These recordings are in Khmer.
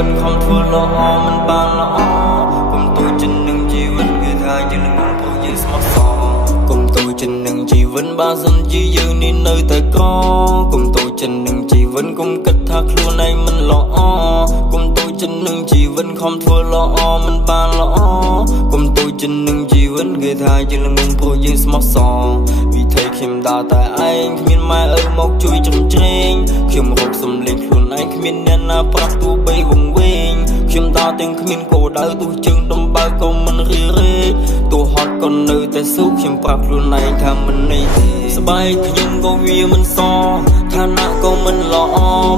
វិតខំធ្វើល្អមិនបានល្អកុំទូចិននឹងជីវិតគឺថាយើងនឹងព្រោះយើងស្មោះសរកុំទូចិននឹងជីវិតបើសិនជាយើងនេះនៅតែក្រកុំទូចិននឹងជីវិតកុំគិតថាខ្លួនឯងមិនល្អកុំទូចិននឹងជីវិតខំធ្វើល្អមិនបានល្អកុំទូចិននឹងជីវិតគឺថាយើងនឹងព្រោះយើងស្មោះសរវិធីខ្ញុំដើរតែឯងគ្មានម៉ែឪមកជួយជ្រំជ្រែងខ្ញុំរកសំលេងខ្លួនឯងគ្មានអ្នកណាប្រាប់ទោះបីវង្វេងខ្ញុំដើរទាំងគ្មានគោលដៅទោះជើងដំបើក៏មិនរីរេទោះហត់ក៏នៅតែស៊ូខ្ញុំប្រាប់ខ្លួនឯងថាមិននេះទេសបាយខ្ញុំក៏វាមិនសឋានៈក៏មិនល្អ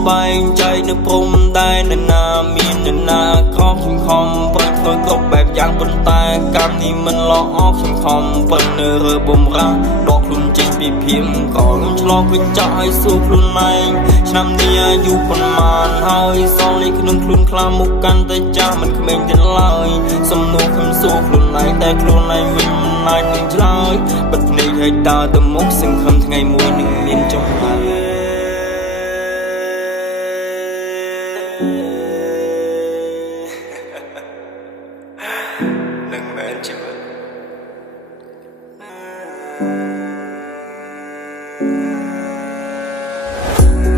បែងចែកនៅព្រំដែនណាមានអ្នកណាខំខ្ញុំខំប្រឹងធ្វើគ្រប់បែបយ៉ាងប៉ុន្តែកម្មនេះមិនល្អខ្ញុំខំប្រឹងនៅរើបំរាស់ដកខ្លួនចេញពីភៀមក៏ខ្ញុំឆ្លងវិញចាក់ឲ្យសួរខ្លួនឯងឆ្នាំនេះអាយុប៉ុន្មានហើយសល់នេះក្នុងខ្លួនខ្លាមុខកាន់តែចាស់មិនក្មេងទៀតឡើយសំណួរខ្ញុំសួរខ្លួនឯងតែខ្លួនឯងវិញមិនអាចនឹងឆ្លើយបិទភ្នែកឲ្យដើរទៅមុខសង្ឃឹមថ្ងៃមួយនឹងមានចម្លើយនឹងមែនជីវិត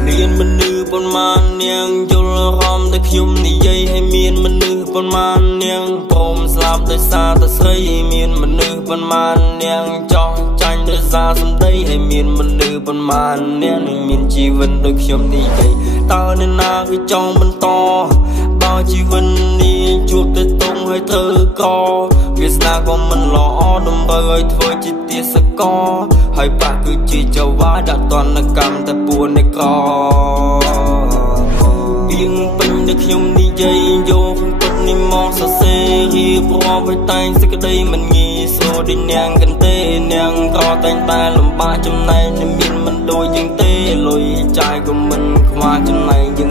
មានមនុស្សប៉ុន្មាននាងយល់អារម្មណ៍តែខ្ញុំនិយាយឲ្យមានមនុស្សប៉ុន្មាននាងព្រមស្លាប់ដោយសារតែស្រីមានមនុស្សប៉ុន្មាននាងចង់ចាញ់ដោយសារសម្ដីឲ្យមានមនុស្សប៉ុន្មាននាងនឹងមានជីវិតដូចខ្ញុំនិយាយតើអ្នកណាគឺចង់បន្តបើជីវិតនេះជួបតែតុងឲ្យធ្វើកវាសនាក៏មិនល្អតម្រូវឲ្យធ្វើជាទាសករហើយបាក់គឺជាចៅវាដាក់តនកម្មតែពួននៃក្រៀងពេញដែលខ្ញុំនិយាយយកពិតនេះមកសរសេររៀបរាប់ឲ្យតែងសេចក្តីមិនងាយស្រួលដូចនាងកន្ទេនាងក៏តែងតែលំបាកចំណែកមានមិនដូចយើងទេលុយចាយក៏មិនខ្វះចំណែកយើង